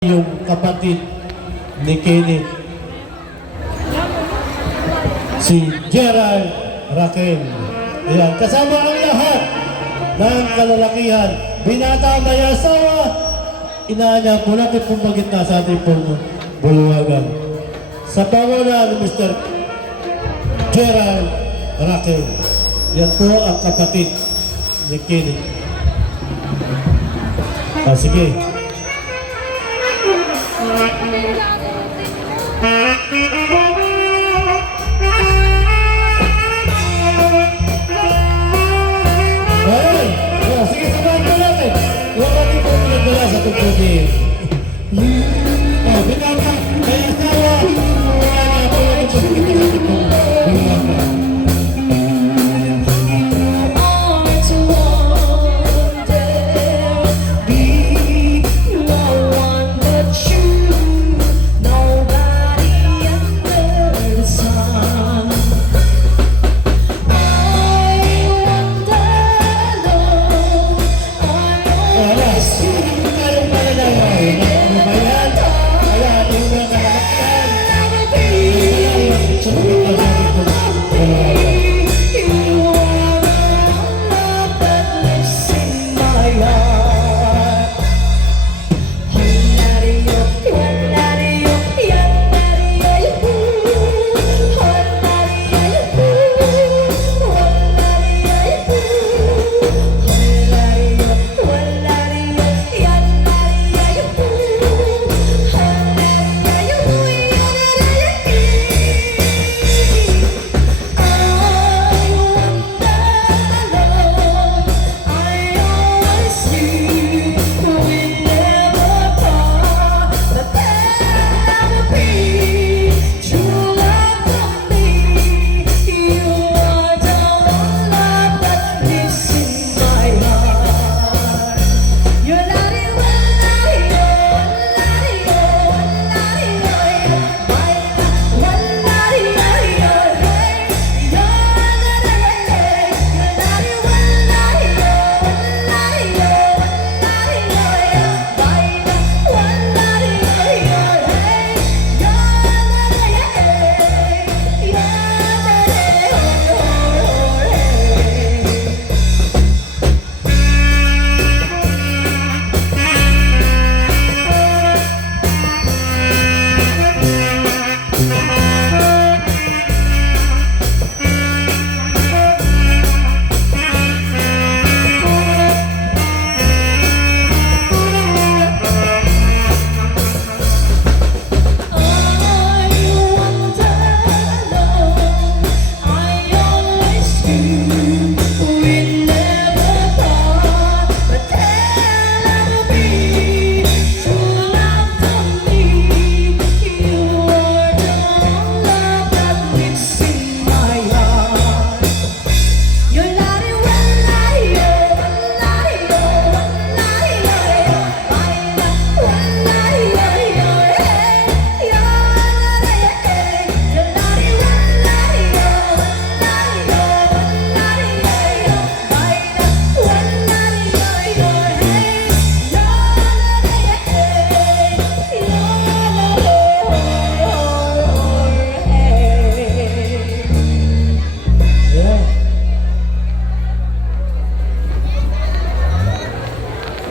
yung kapatid ni Kenneth, si Gerald Raquel. Ayan, kasama ang lahat ng kalalakihan, binata, may asawa, inaanya po natin pong magitna sa ating pong bulwagan. Sa pangunan ni Mr. Gerald Raquel. Yan po ang kapatid ni Kenneth. Sige. Sige, sabahan po natin. Huwag natin po pinagdala sa tugtugin. Binata, may asawa. Kaya po natin po pinagdala sa tugtugin.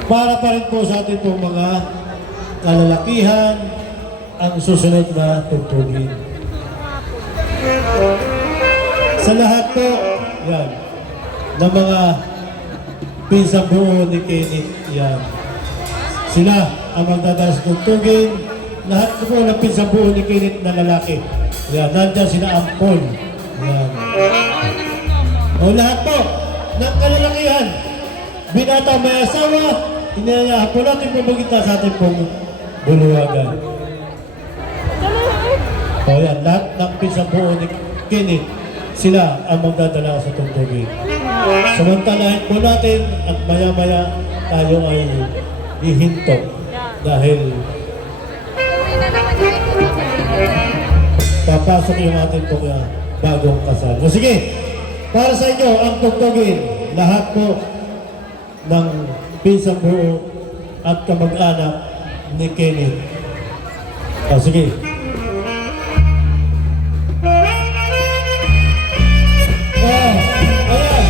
Para pa rin po sa ating pong mga kalalakihan ang susunod na tugtugin. Sa lahat po, yan, ng mga pinsang buo ni Kenneth, yan. Sila ang magdadala sa tugtugin. Lahat po ng pinsang buo ni Kenneth na lalaki. Yan, nandyan sila ang Paul. Yan. O lahat po ng kalalakihan, binata, may asawa, inayayahan po natin pumagita sa ating pong bulwagan. O yan, lahat ng pinsang buo ni Kenneth, sila ang magdadala sa tugtugin. Samantalahin po natin at maya-maya tayo ay ihinto dahil papasok yung ating pong bagong kasal. O sige, para sa inyo ang tugtugin, lahat po ng pinsang buo at kamag-anak ni Kenneth. O, sige. Oh, ayan.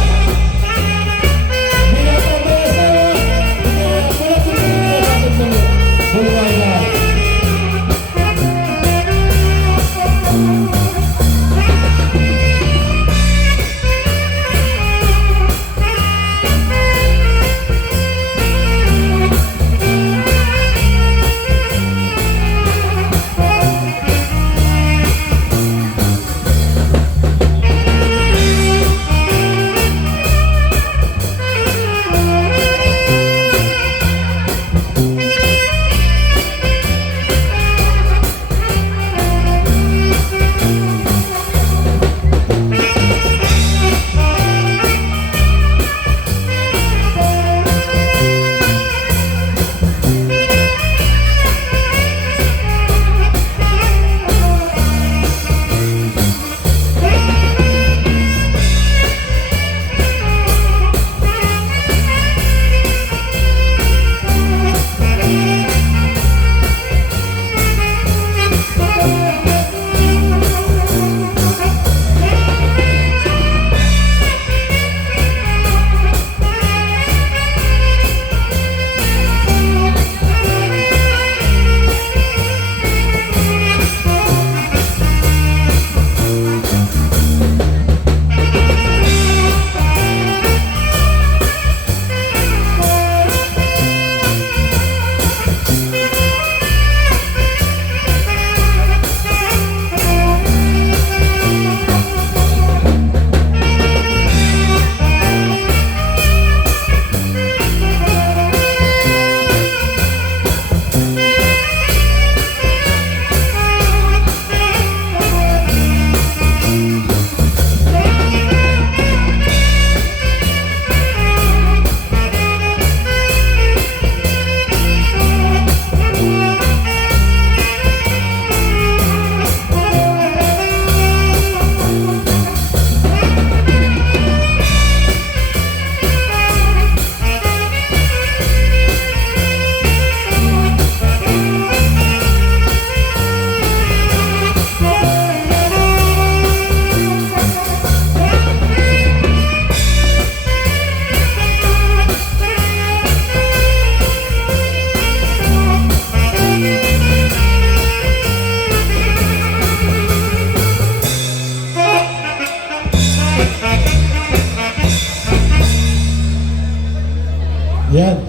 Yan.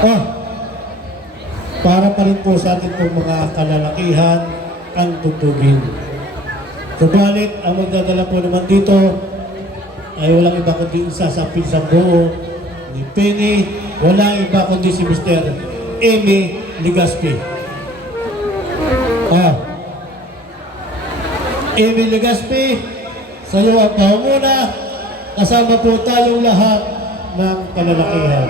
Oh, para pa rin po sa atin pong mga kalalakihan ang tutugin. Subalit, ang magdadala po naman dito ay walang iba kundi isa sa pinsang buo ni Penny, walang iba kundi si Mr. Amy Legaspi. Amy Legaspi, sa iyo ang pangunguna, kasama po tayong lahat ng kalalakihan.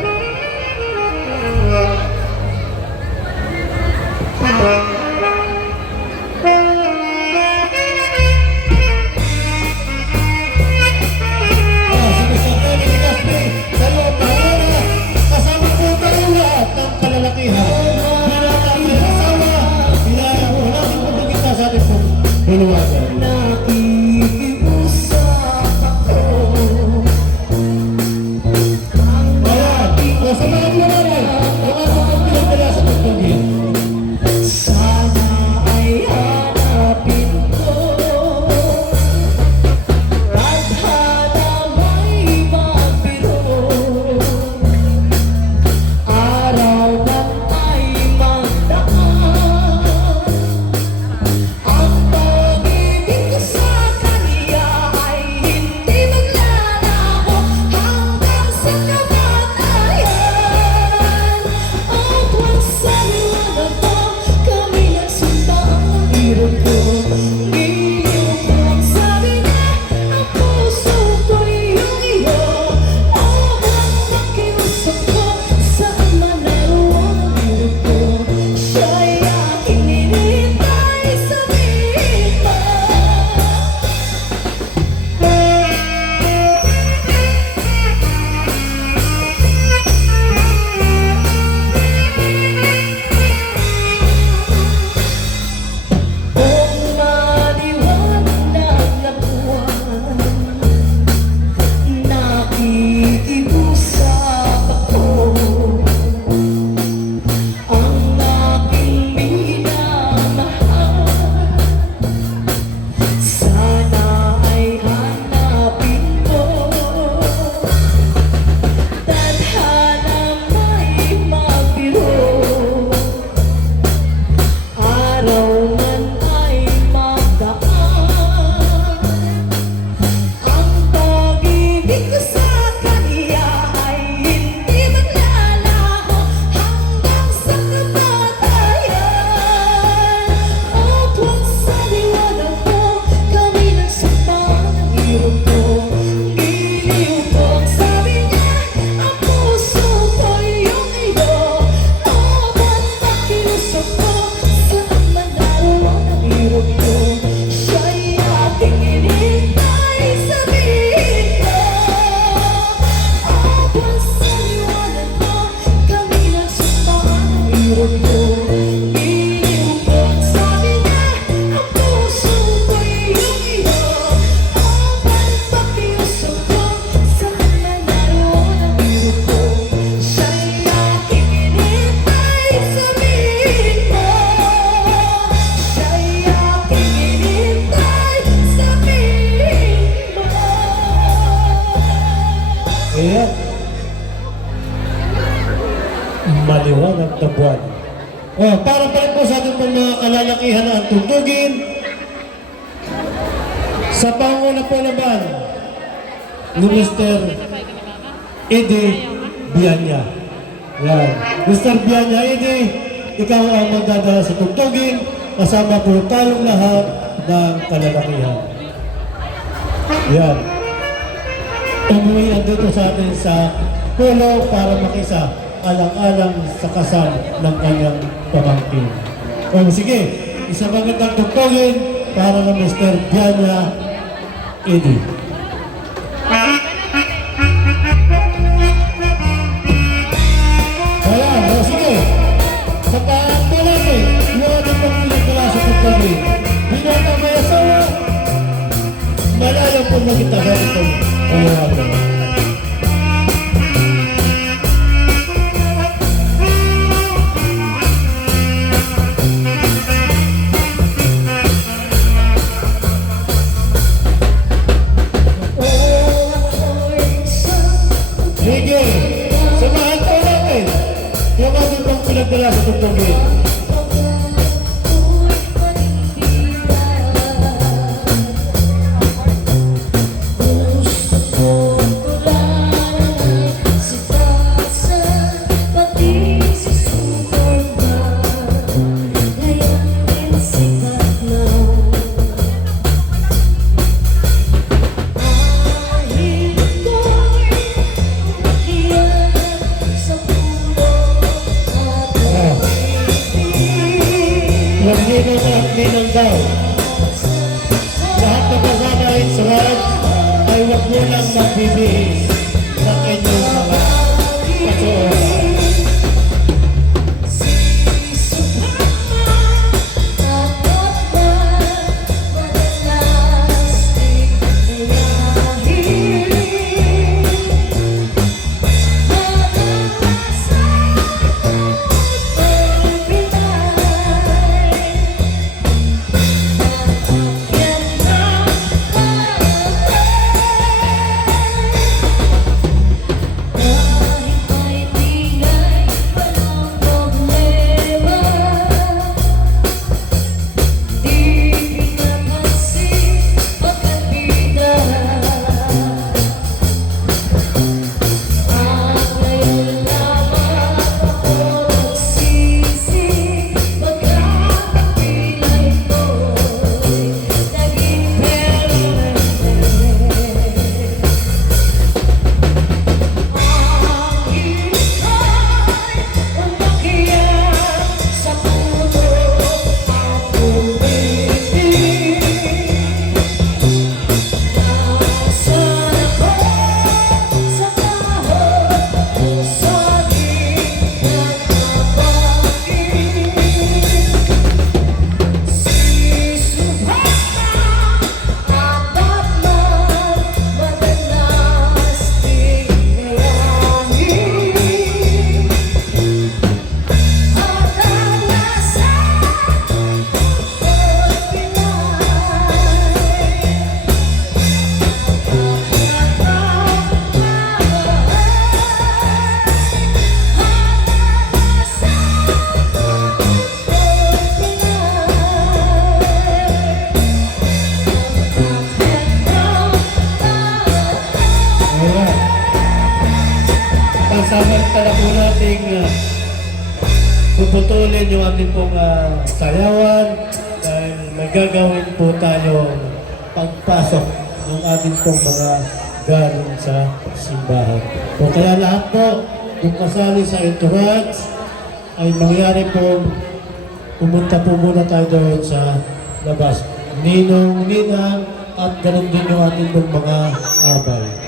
Nakikiusap ako. Ang maliwanag na buwan. Para pa rin po sa ating mga kalalakihan na ang tugtugin, sa panguna po naman ni Mr. Eddie Bianya. Yan. Mr. Bianya, Eddie, ikaw ang magdadala sa tugtugin, kasama po tayong lahat ng kalalakihan. Yan. Umuwi dito sa atin sa pulo para makisa alang-alang sa kasal ng kanyang pamangkin. Sige, isang magandang tugtugin para na Mr. Bianya Eddie. Sige. Sa paano natin, iwan ang pagpinagdala sa tugtugin. Bilang na may asawa, malayo po nakita sa ito. Sige, samahan po natin yung ating pang pinagdala sa tugtugin. Ninang daw. Lahat na kasama sa lahat ay huwag mo lang magbibihis sa inyong mga kasuoran. Samantala po nating puputulin yung ating pong sayawan dahil may gagawin po tayong pagpasok ng ating pong mga galing sa simbahan. So kaya lahat po, kung kasali sa entourage, ay mangyari po, pumunta po muna tayo doon sa labas. Ninong, ninang, at ganun din yung ating pong mga abay.